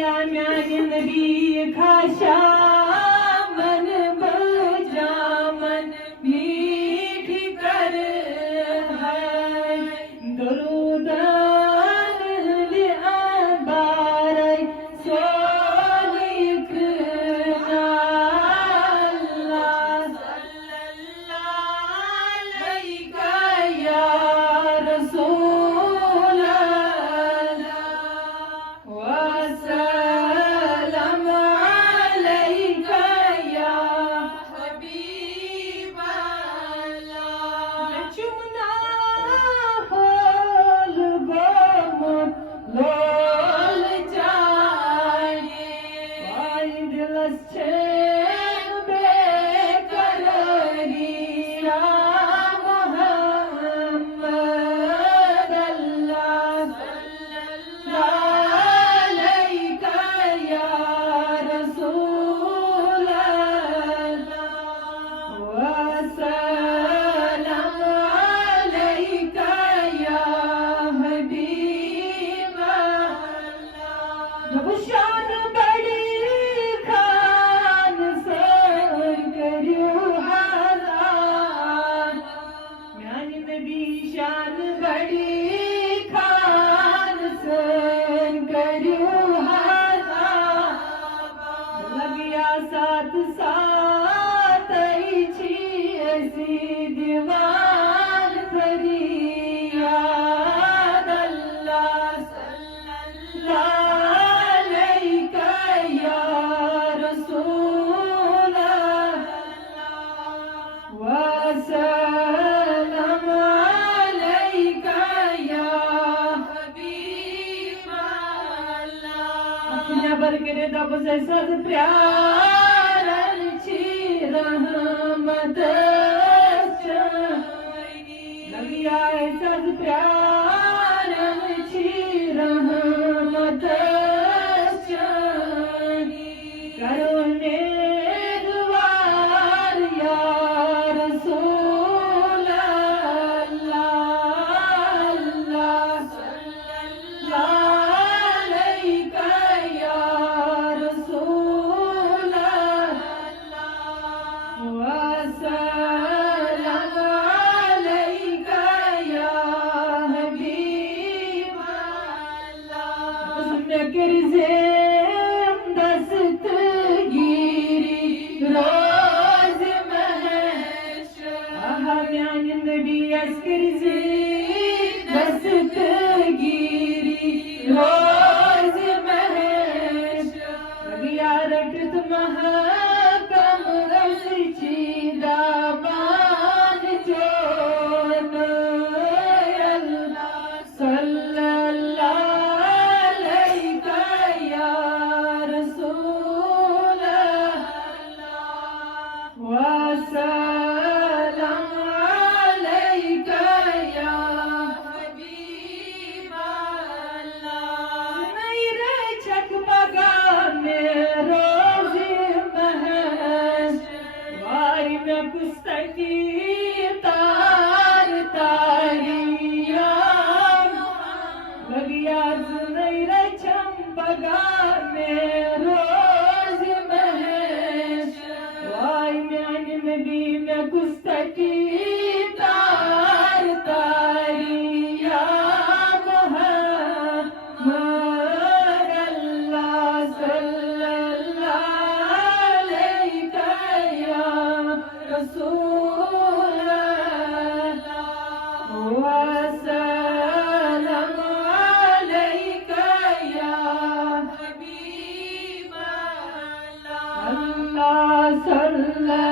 लगिया म्यान नबी खाशा मन बजा मन मीठी कर है दरूद बारई सोलिक साथ साथ ऐसी दीवान फरियाद अल्लाह सल्लल्लाहु अलैका या रसूल अल्लाह व सल्लम अलैका या हबीब अल्लाह अपने बरकरे दब से सद प्यार रहमत लगिया सद प्यार रहमत करो ने दुआर या रसूल अल्लाह अल्लाह सल्लल्लाहु अलैका या रसूल वसल्लम अलैका या हबीब अल्लाह उसने किरज़े दस्तगीरी रोज़ महशर म्यान नबी किरज़े दस्तगीरी रोज़ महशर लगिया रटत महकम दामान जोन अल्लाह सल्लल्लाहु अलैका या रसूल अल्लाह व सल्लम अलैका या हबीब अल्लाह नहीं रे छक बगा में रोज़ पुस्तकी तार तारिया लगिया नहीं रचम बगा में रोज महेश वाई म्यान नबी में पुस्तकी तार तारिया मोहम्मद अल्लाह सल्लल्लाहु अलैका या रसूल अल्लाह व सल्लम अलैका या हबीब अल्लाह अल्लाह सल्लल्लाहु